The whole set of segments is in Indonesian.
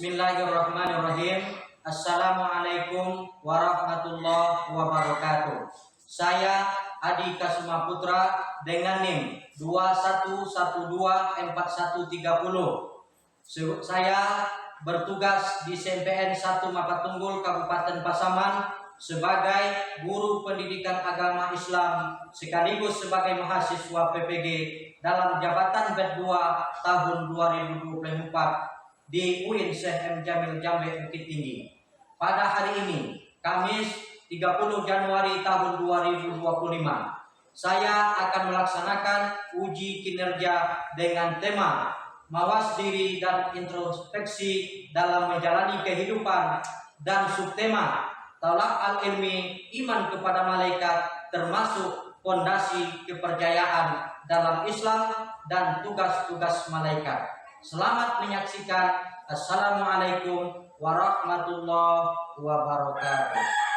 Bismillahirrahmanirrahim. Assalamualaikum warahmatullahi wabarakatuh. Saya Adi Kasuma Putra dengan NIM 21124130. Saya bertugas di SMPN 1 Mapatunggul Kabupaten Pasaman sebagai guru pendidikan agama Islam sekaligus sebagai mahasiswa PPG dalam jabatan B2 tahun 2024 di UIN Syekh M. Jamil Jambe Bukit Tinggi. Pada hari ini, Kamis 30 Januari tahun 2025, saya akan melaksanakan uji kinerja dengan tema mawas diri dan introspeksi dalam menjalani kehidupan dan subtema tolak al-ilmi iman kepada malaikat termasuk fondasi kepercayaan dalam Islam dan tugas-tugas malaikat. Selamat menyaksikan. Assalamualaikum warahmatullahi wabarakatuh.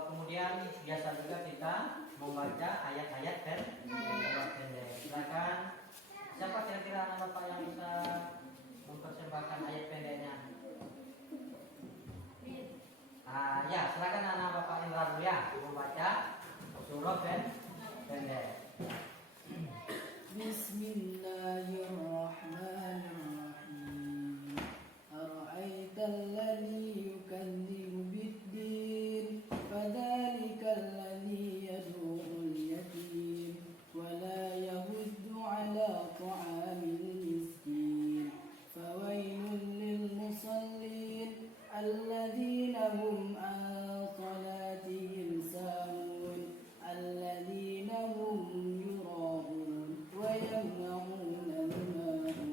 Kemudian biasa juga kita membaca ayat-ayat pendek. Silakan, siapa kira-kira anak bapak yang bisa mempersembahkan ayat pendeknya? Ya, silakan anak bapak Indra dulu ya, membaca surah pendek. Bismillahirrahmanirrahim. Ara'aital ladzi yukadzibu bid-din fadzalikal ladzi yad'ul yatim wa la yahuddu 'ala ta'amil miskin fawailul lil musallin alladzina hum an salatihim sahun alladzina hum yura'un wa yamna'una al-ma'un.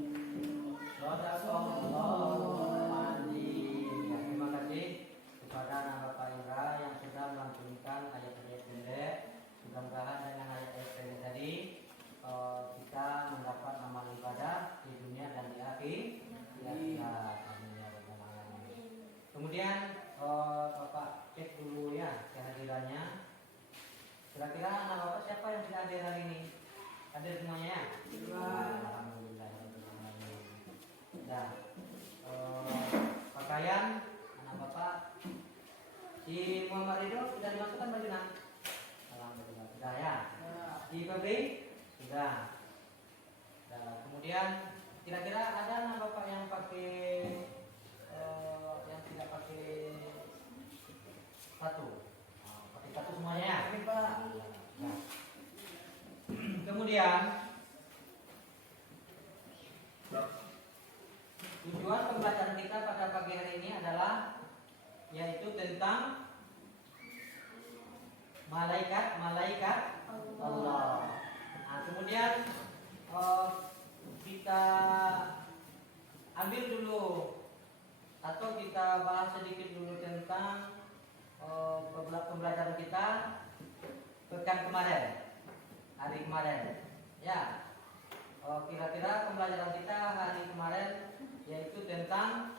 Terima kasih kepada anak bapak Indra yang sudah melantunkan ayat-ayat pendek. Mudah-mudahan dengan ayat-ayat pendek tadi kita mendapat amal ibadah di dunia dan di akhirat. Kemudian bapak cek dulu ya kehadirannya. Kira-kira anak bapak siapa yang tidak hadir hari ini? Hadir semuanya ya? Alhamdulillah. Nah, pakaian anak bapak si Muhammad Ridho sudah dimasukkan bajunya? Alhamdulillah sudah ya. Di Febri sudah. Nah, kemudian kira-kira ada anak bapak yang pakai yang tidak pakai sepatu? Pakai sepatu semuanya ya? Nah. Kemudian tujuan pembelajaran kita pada pagi hari ini adalah yaitu tentang malaikat Allah. Nah, kemudian kita ambil dulu atau kita bahas sedikit dulu tentang pembelajaran kita pekan kemarin, hari kemarin. Ya, kira-kira pembelajaran kita hari kemarin yaitu tentang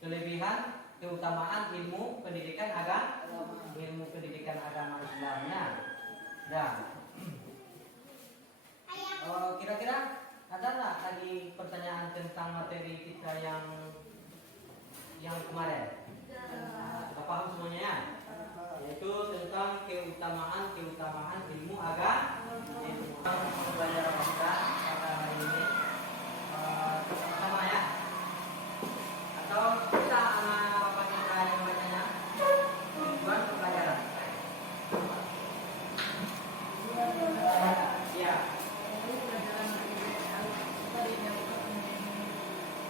kelebihan keutamaan ilmu pendidikan agama Islamnya. Dan kira-kira ada nggak lagi pertanyaan tentang materi kita yang kemarin? Sudah paham semuanya ya? Yaitu tentang keutamaan ilmu agama. Pembelajaran kita pada hari ini sama ya? Atau kita anak bapak kita yang bacanya tujuan pembelajaran? Ya.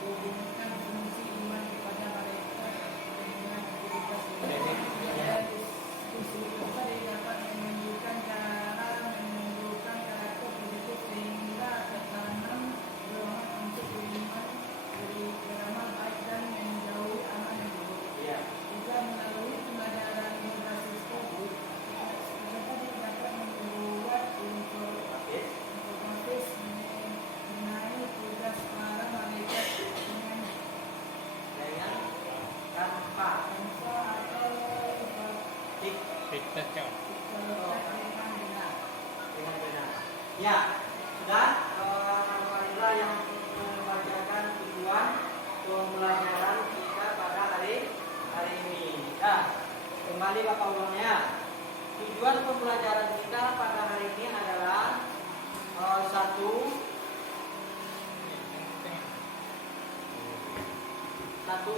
Hubungkan fungsi iman kepada malaikat dengan aktivitas diskusi tadi dapat menunjukkan karakter positif sehingga tertanam dorongan untuk beriman beramal baik dan menjauhi amal yang buruk. Juga melalui pembelajaran berbasis tersebut tadi dapat membuat informatif mengenai tugas para malaikat Dengan tanpa atau dengan benar. Ya, sudah. Inilah yang membacakan tujuan pembelajaran kita pada hari ini. Nah, kembali Bapak ulangnya. Tujuan pembelajaran kita pada hari ini adalah satu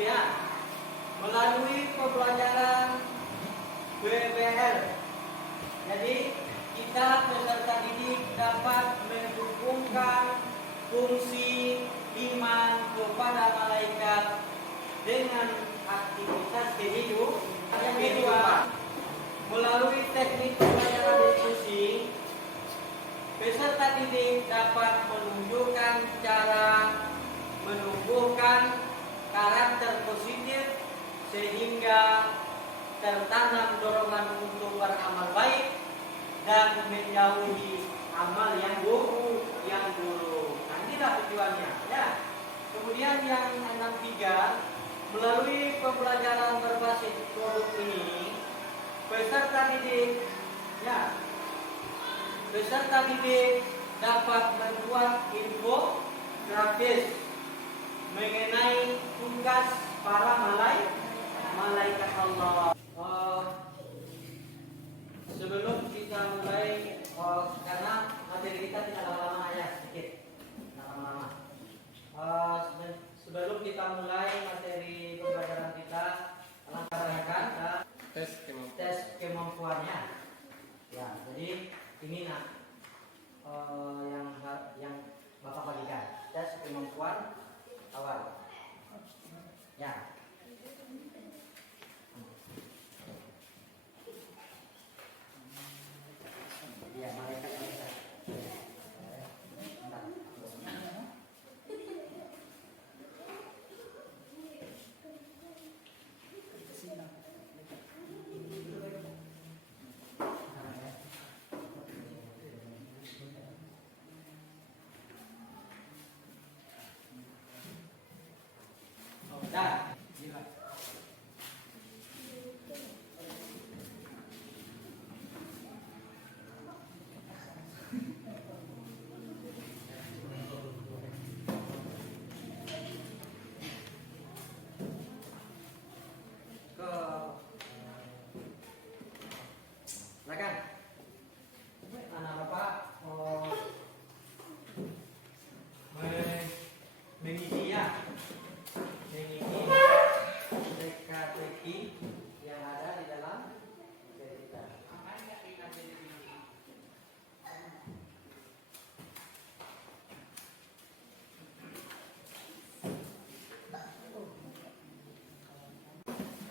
ya, melalui pembelajaran BBL. Jadi kita peserta didik dapat menghubungkan fungsi iman kepada malaikat dengan aktivitas kehidupan. Yang kedua, melalui teknik pembelajaran diskusi, peserta didik dapat menunjukkan cara menumbuhkan karakter positif sehingga tertanam dorongan untuk beramal baik dan menjauhi amal yang buruk. Nah, inilah tujuannya ya. Kemudian yang 63, melalui pembelajaran berbasis produk ini, peserta didik dapat membuat info grafis mengenai tugas para malaikat Allah. Sebelum kita mulai, karena materi kita tidak lama-lama ya, sedikit, tidak lama-lama. Sebelum kita mulai materi pembelajaran kita, laksanakan tes kemampuannya. Ya, jadi ini yang Bapak bagikan, tes kemampuan awal. Ya. Ya, malaikat. Dah. Silakan. Anak Bapak mengisi teka-teki yang ada di dalam cerita.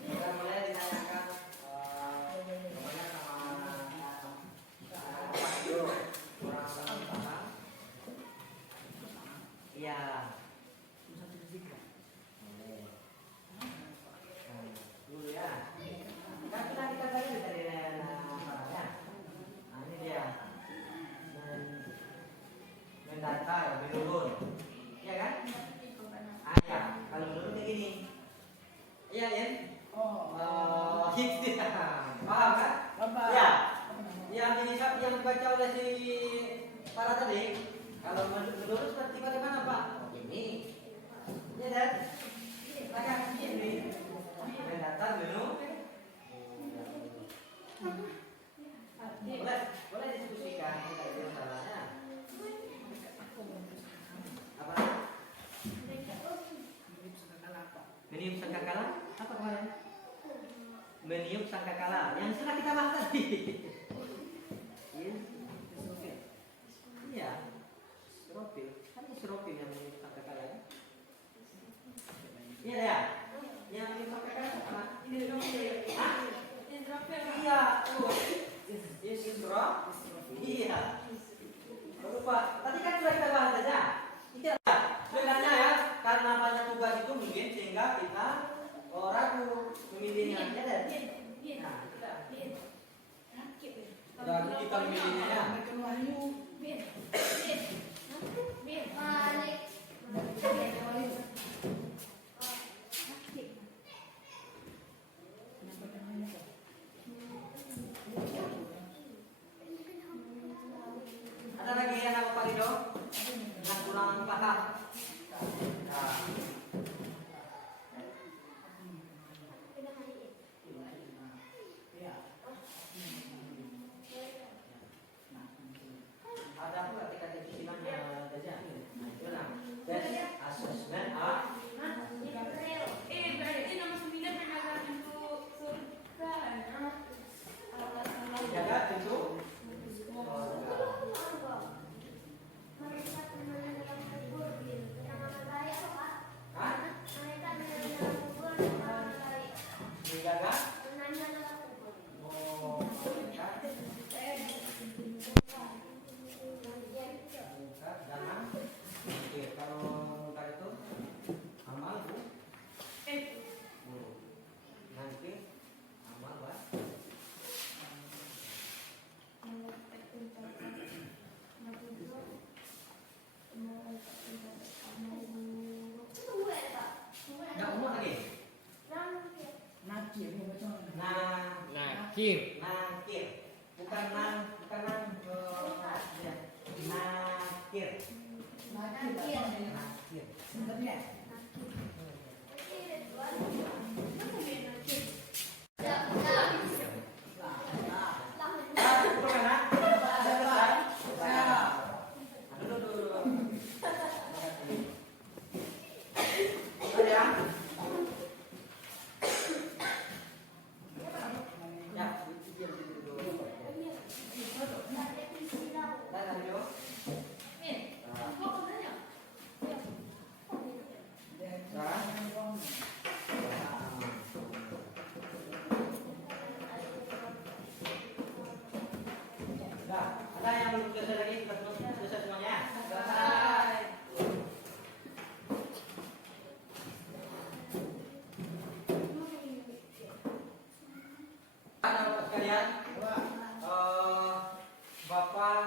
Kita mulai ditanyakan namanya sama orang paham. Iya. Dulu ya. Kan kita tadi dari parahnya. Gitu ya. Paham kan? Apa? Ya. Yang dibaca oleh si para tadi, kalau menurut seperti bagaimana Pak? Ini. Ya dan. Agak ini. Datang dulu. Boleh diskusikan kita itu masalahnya. Apa? Meniup sangkakala? Apa kemarin? Meniup sangkakala. Yang sudah kita bahas tadi. Iya. Seropil. Kan seropil yang meniup sangkakala ya? Iya ya. Yang meniup sangkakala apa? Iya. Iya. Lupa. Tadi kan sudah kita bahas saja. Iya. Bedanya ya, karena banyak tugas itu mungkin sehingga kita ragu memilihnya. Ya dan. Nah, ragu kita memilihnya ya. Ada lagi yang apa Pak Rido? Yang kurang paham. Nah. Ada pula TKT istilahnya saja. Nah, itu lah. Tes assessment berarti nama seminar penjaga pintu surga. jaga pintu. Menjaga. Oh, dalam. Oke, kalau muka itu amal bu. Nanti amal Pak. Nggak umur lagi. Nakir, Nakir. Bukan nang. Ya. Nakir. Sebenarnya. Ada yang belum selesai lagi? Selesai semuanya? Selesai. Anak-anak sekalian, Bapak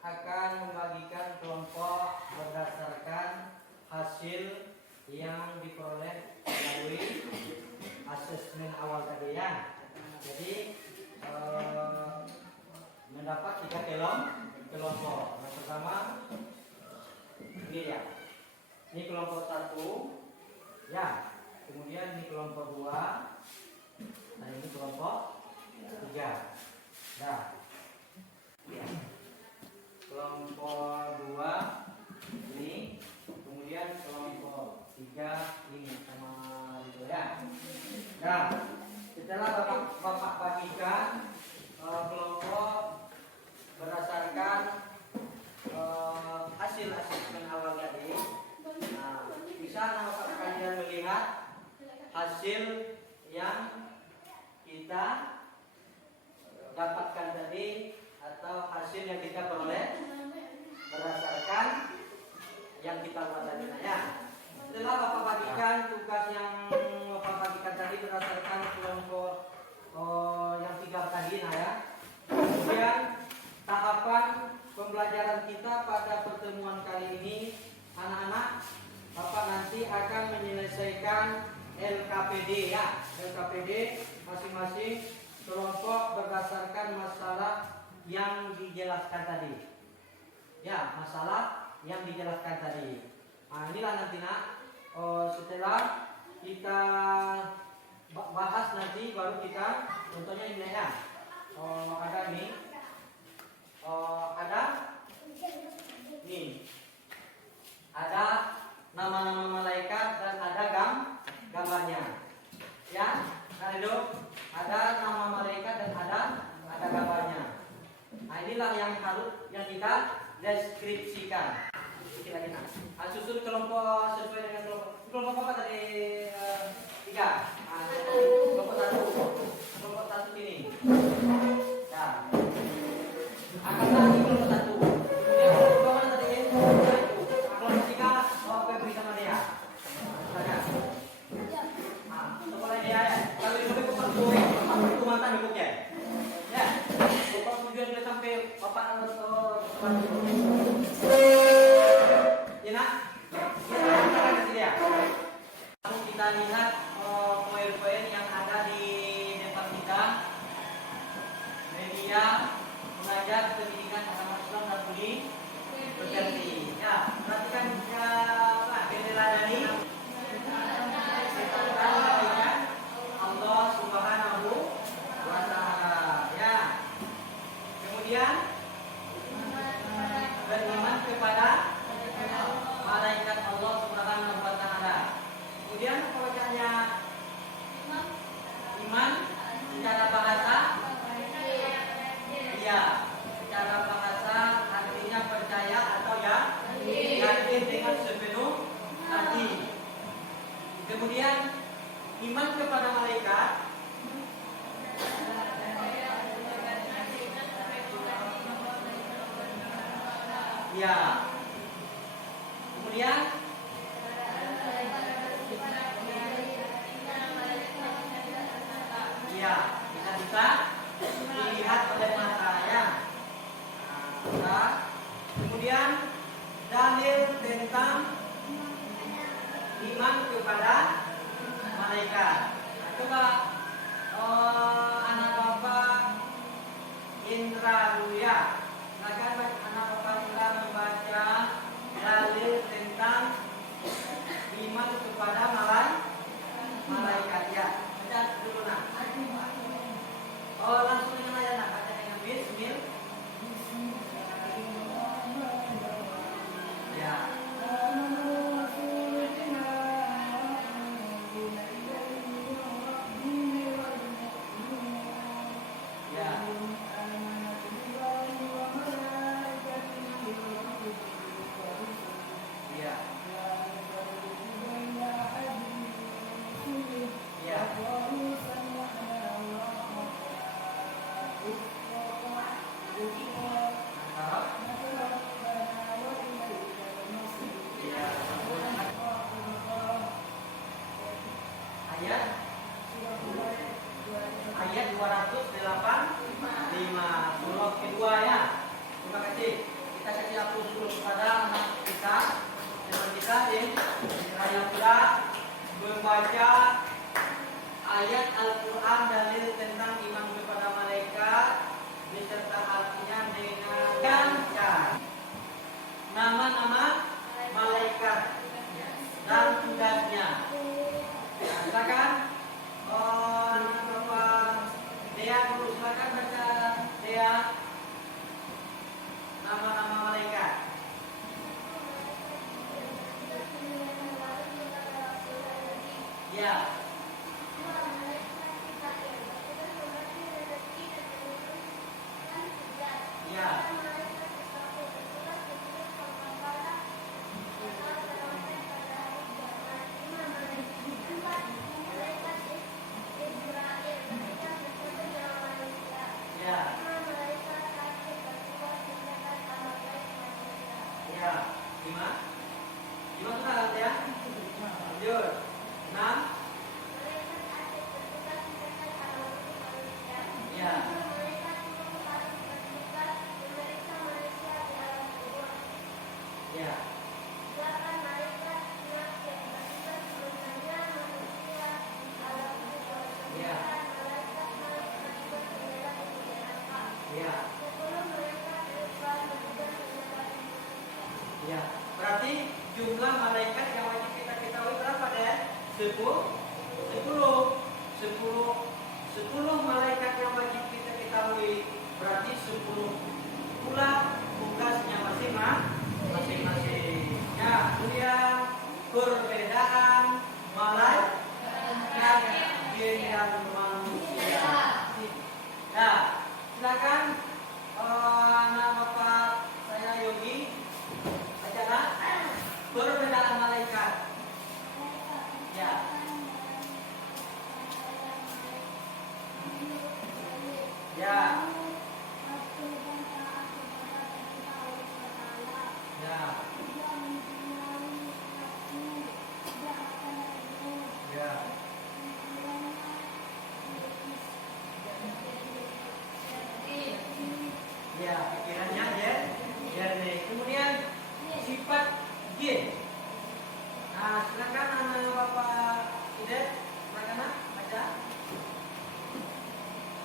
akan membagikan kelompok berdasarkan hasil yang diperoleh melalui asesmen awal tadi ya. Jadi mendapat 3 kelompok. Yang pertama ini ya. Ini kelompok 1 ya. Kemudian ini kelompok 2. Nah ini kelompok 3. Nah. Ya. Kelompok 2 ini, kemudian kelompok 3 ini sama itu ya. Nah, setelah Bapak bagikan kelompok berdasarkan hasil asesmen awal tadi, nah, bisa Bapak kalian melihat hasil yang kita dapatkan tadi atau hasil yang kita peroleh berdasarkan yang kita buat tadi ya. Setelah Bapak bagikan tugas yang Bapak bagikan tadi berdasarkan kelompok yang 3 tadi nah ya. Kemudian tahapan pembelajaran kita pada pertemuan kali ini anak-anak, Bapak nanti akan menyelesaikan LKPD ya. LKPD masing-masing kelompok berdasarkan masalah yang dijelaskan tadi. Ya, masalah yang dijelaskan tadi. Nah, inilah nanti setelah kita bahas nanti baru kita contohnya ini ya. Ada ini. Ada nih. Ada nama-nama malaikat dan ada gambarnya. Ya, nah itu ada nama malaikat dan ada gambarnya. Nah, inilah yang kita deskripsikan. Sedikit lagi susun kelompok sesuai dengan kelompok apa tadi? 3. Nah, kelompok satu ini. Nah, akan lagi kelompok 1. Kemudian kelompok mana tadi? Kelompok 3 Febri sama dia. Sekolah dia ya. Kalau ini kelompok mantan ikutnya. Ya. Kelompok tujuan dia sampai bapak atau kita lihat poin-poin yang ada di depan kita. Media mengajar pendidikan agama Islam dan budi pekerti. Ya, perhatikan bendera dari Allah Subhanahu wa Ta'ala. Ya. Kemudian beriman kepada malaikat Allah Subhanahu wa Ta'ala. Kemudian pembacanya iman secara bahasa. Iya, secara bahasa artinya percaya atau yakin dengan sepenuh hati. Kemudian iman kepada malaikat. Ya. Kemudian ya, kita bisa dilihat oleh mata ya. Nah, kemudian dalil tentang iman kepada malaikat. Nah, coba anak bapak Indra dulu ya. Silakan anak bapak Indra membaca dalil tentang iman kepada malaikat ya. Baca dulu nak. Langsung dengan ayat nak. Baca dengan bismil. Ya. Ayat 285 surah kedua ya. Terima kasih. Kita kasih hapus dulu kepada anak kita, teman kita yang sudah membaca ayat Al-Quran dalil tentang iman kepada malaikat beserta artinya dengan lancar. Nama-nama malaikat dan tugasnya. Nah, silakan. Dea dulu, silakan baca Dea nama-nama malaikat. Ya. Ya. Ya, 5 sudah ya? Lanjut 6. Ya. Ya. Ya. Ya. Ya. Berarti jumlah malaikat yang wajib kita ketahui berapa deh? 10 malaikat yang wajib kita ketahui. Berarti 10 pula tugasnya masing-masing. Ya, kemudian perbedaan malaikat jin dan manusia. Nah, silakan anak bapak saya Yogi bacakan perbedaan malaikat. Ya. Ya. Ya. Ya. Ya, pikirannya jernih. Kemudian sifat jin. Nah, silakan anak bapak Idet, silakan baca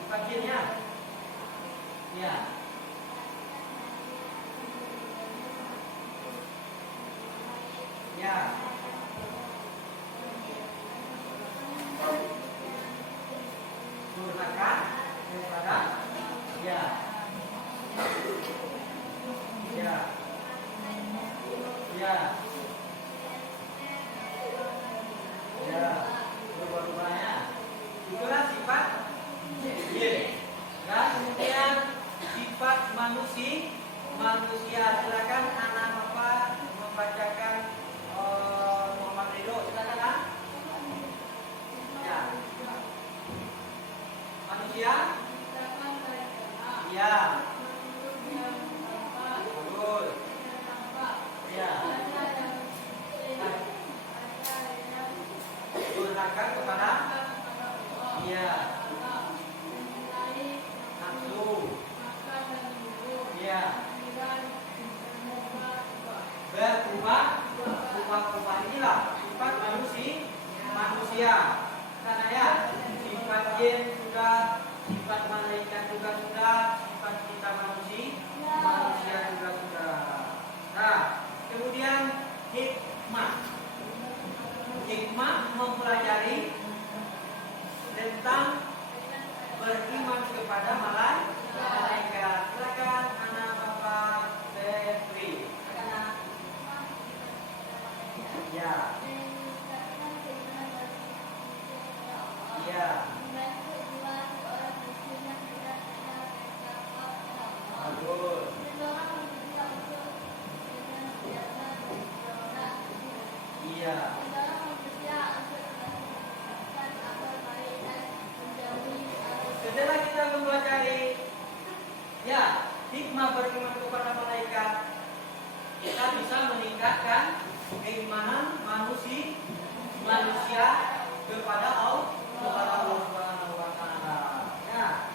sifat jinnya. Ya. Ya. Durhaka kepada ya. Ya. Ya. Ya. Berubah-ubahnya. Itulah sifat jin. Dan kemudian sifat manusia. Silakan anak bapak membacakan Muhammad Ridho. Silakan ah. Ya. Manusia. Ya. Betul. Ya. Durhaka kepada ya. Nafsu. Ya. Berubah inilah sifat manusia. Karena ya, sifat jin sudah, sifat malaikat juga sudah, sifat kita manusia juga sudah. Nah, kemudian hikmah mempelajari tentang beriman kepada malaikat. Silakan anak bapak Febri. Ya. Ya. Bagus. Iya. Setelah kita mempelajari ya hikmah beriman kepada malaikat, kita bisa meningkatkan keimanan manusia kepada Allah Subhanahu wa taala. Ya.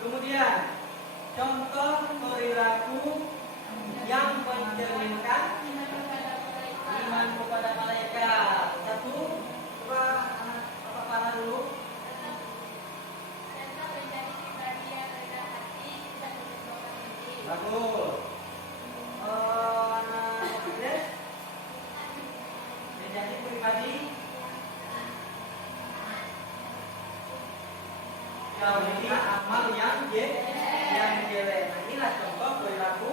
Kemudian contoh perilaku yang mencerminkan iman kepada malaikat. Satu, coba anak bapak para dulu. Bagus. Anak Idris menjadi pribadi yang memiliki amal yang jelek. Nah, inilah contoh perilaku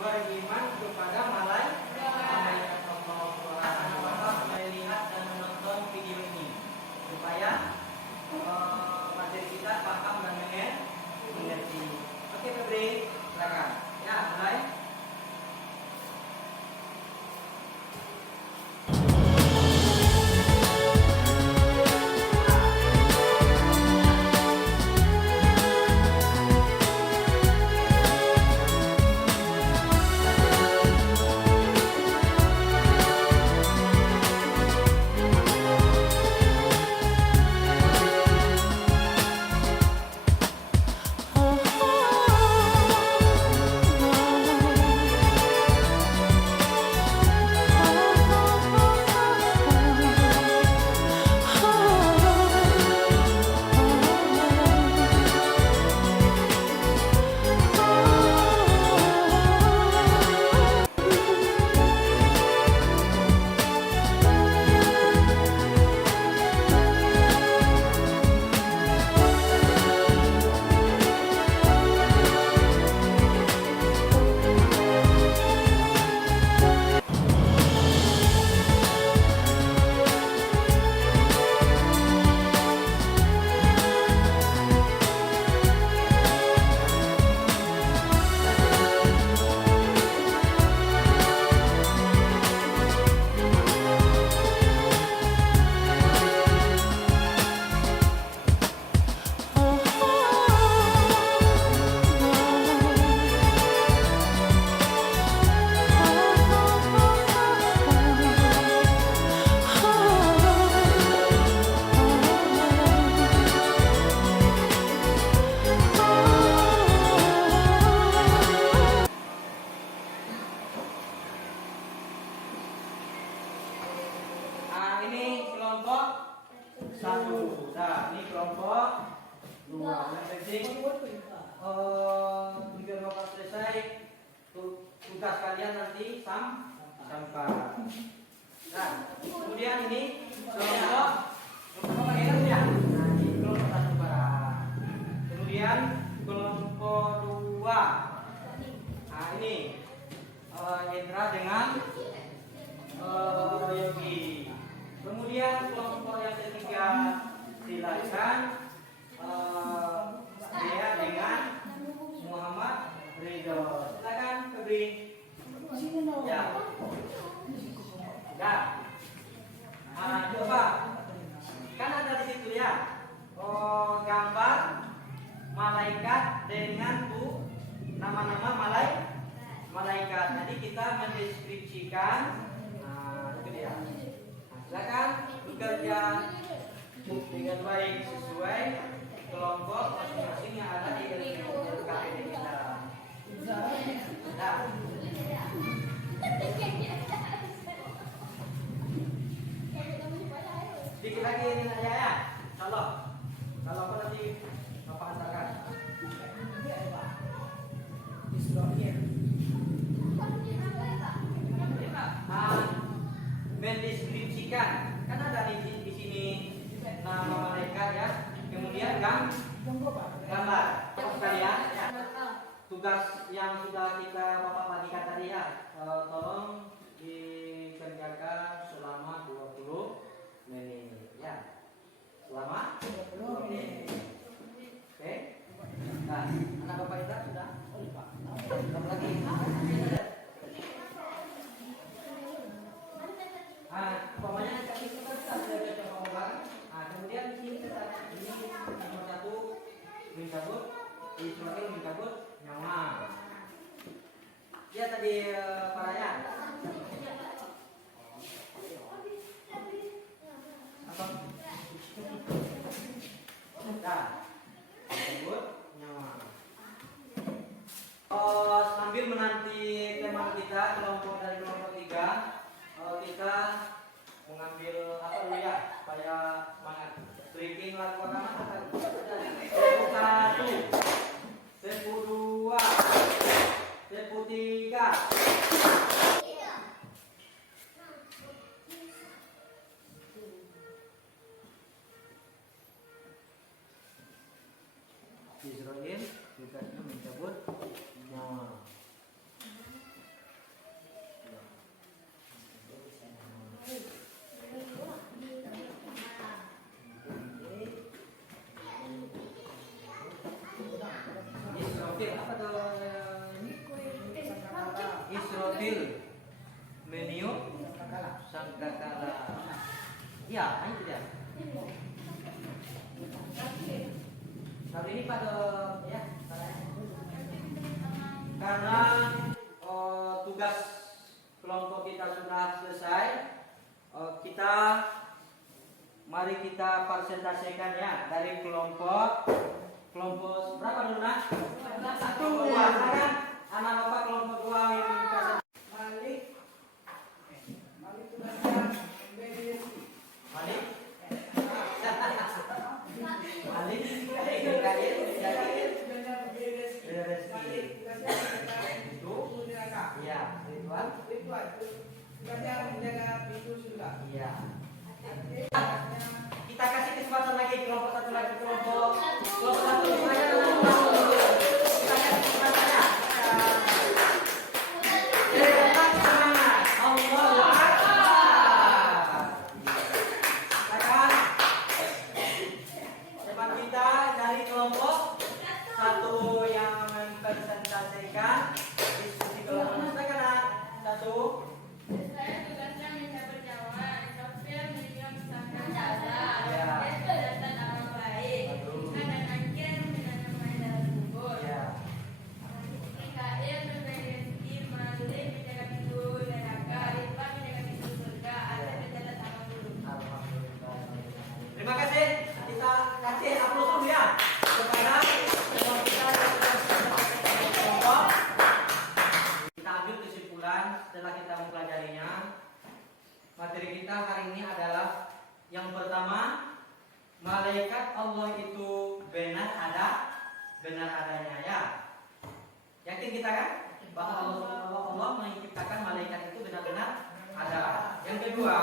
beriman kepada malaikat Allah. Anak-anak melihat dan menonton video ini supaya materi kita paham dan mengerti. Oke, Febri, silakan. Ya, mulai. dua. Yang penting jika bapak selesai tugas kalian nanti sampai. Nah, kemudian ini kelompok pakai kan ya. Nah, ini kelompok satu barang. Kemudian kelompok dua. Nah, ini Indra dengan Yogi. Kemudian kelompok yang ketiga silakan dia dengan Muhammad Ridho. Silakan Febri. Ya. Ya. Coba. Kan ada di situ ya. Gambar malaikat dengan nama-nama malaikat. Jadi kita mendeskripsikan. Nah, itu dia. Nah, silakan bekerja dengan baik sesuai kelompok masing-masing yang ada di LKPD kita. Nah. Dikit lagi ini aja ya. Insyaallah. Kalau apa nanti Bapak antarkan. Mendeskripsikan. Kan ada di sini nama malaikat ya. Kemudian gambar. Sekalian ya. Tugas yang sudah kita Bapak bagikan tadi ya. Tolong dikerjakan selama 20 menit ya. Selama 20 menit. Oke. Nah, anak Bapak Indra sudah? Belum lagi. Umpamanya kita sudah coba ulang. Kemudian di sini kita nomor 1 mencabut, Israel mencabut nyawa. Ya tadi para ya. Apa? Nah, mencabut nyawa. Sambil menanti teman kita kelompok dari kelompok 3, kita mengambil apa dulu ya supaya semangat. Briefing lagu agama satu, sepu 2, sepu 3. Israel tugasnya mencabut nyawa. Israfil meniup sangkakala. Ya, itu dia. Kali ini pada ya, karena tugas kelompok kita sudah selesai, mari kita presentasikan ya dari kelompok berapa dulu nak? 1, 2, kan? Anak bapak kelompok 2 yang presentasi. Malik tugasnya Malik. Malik kalian itu iya Ridwan tugasnya menjaga pintu surga. Iya. Kita kasih kesempatan lagi kelompok 1 lagi kelompok 1 saya kita kasih kesempatannya. Kelompok 1 yang mempresentasikan diskusi kelompok. Silakan 1. Saya tugasnya mencabut nyawa, Israfil meniup sangkakala, Yesus datang nama baik, dan akhir menanam dalam kubur. Mikael memberi rezeki, Malik menjaga pintu neraka, Ridwan menjaga pintu surga, Azab menjaga nama buruk. Terima kasih. Kita kasih aplaus dulu ya kepada teman kita yang sudah kelompok. Kita ambil kesimpulan setelah kita mempelajarinya. Materi kita hari ini adalah yang pertama, malaikat Allah itu benar ada benar adanya ya. Yakin kita kan bahwa Allah menciptakan malaikat itu benar-benar ada. Yang kedua,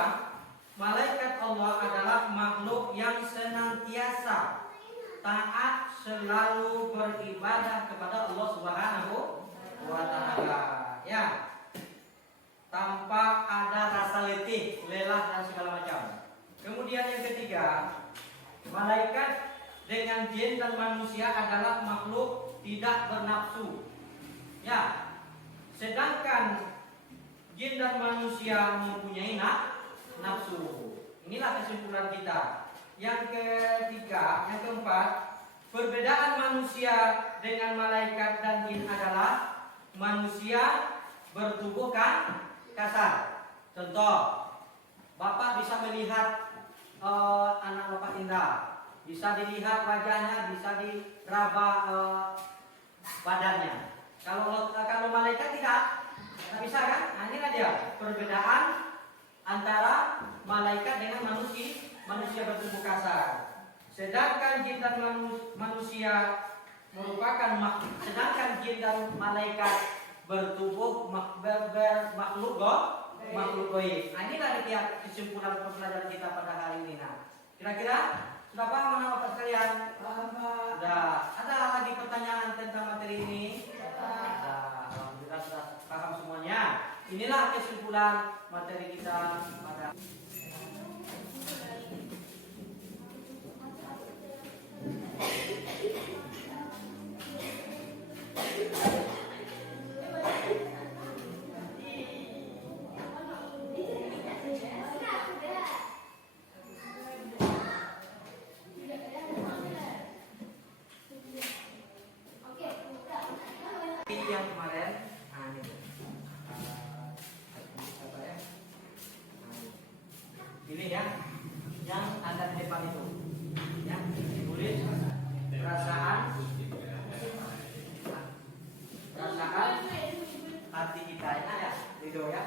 malaikat Allah adalah makhluk yang senantiasa taat, selalu beribadah kepada Allah Subhanahu wa taala ya. Tanpa ada rasa letih, lelah dan segala macam. Kemudian yang ketiga, malaikat dengan jin dan manusia adalah makhluk tidak bernafsu. Ya. Sedangkan jin dan manusia mempunyai nafsu. Inilah kesimpulan kita. Yang ketiga, yang keempat, perbedaan manusia dengan malaikat dan jin adalah manusia bertubuh kasar. Contoh, Bapak bisa melihat anak Bapak indah, bisa dilihat wajahnya, bisa diraba badannya. Kalau malaikat tidak bisa kan? Nah, inilah dia perbedaan antara malaikat dengan manusia bertubuh kasar. Sedangkan jin dan manusia merupakan sedangkan jin dan malaikat bertubuh makhluk gaib. Nah, inilah dia kesimpulan pembelajaran kita pada hari ini. Nah, kira-kira sudah paham mana Bapak sekalian? Sudah. Ada lagi pertanyaan tentang materi ini? Alhamdulillah sudah paham semuanya. Inilah kesimpulan materi kita pada yang kemarin. Nah, ini apa ya? Pilih ya, yang ada di depan itu. Ya, tulis perasaan hati kita. Ini ya, video ya.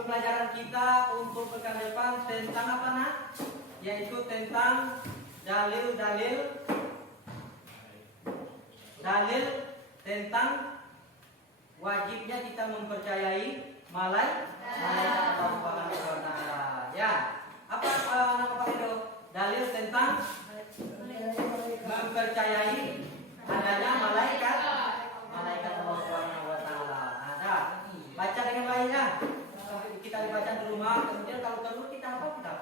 Pembelajaran kita untuk pekan depan tentang apa nak? Yaitu tentang dalil tentang wajibnya kita mempercayai malaikat Allah Subhanahu wa taala. Ya. Apa nama Pak itu? Dalil tentang mempercayai adanya malaikat Allah Subhanahu wa taala. Ada. Baca dengan baik ya. Kita baca di rumah, kemudian kalau perlu kita apa? Kita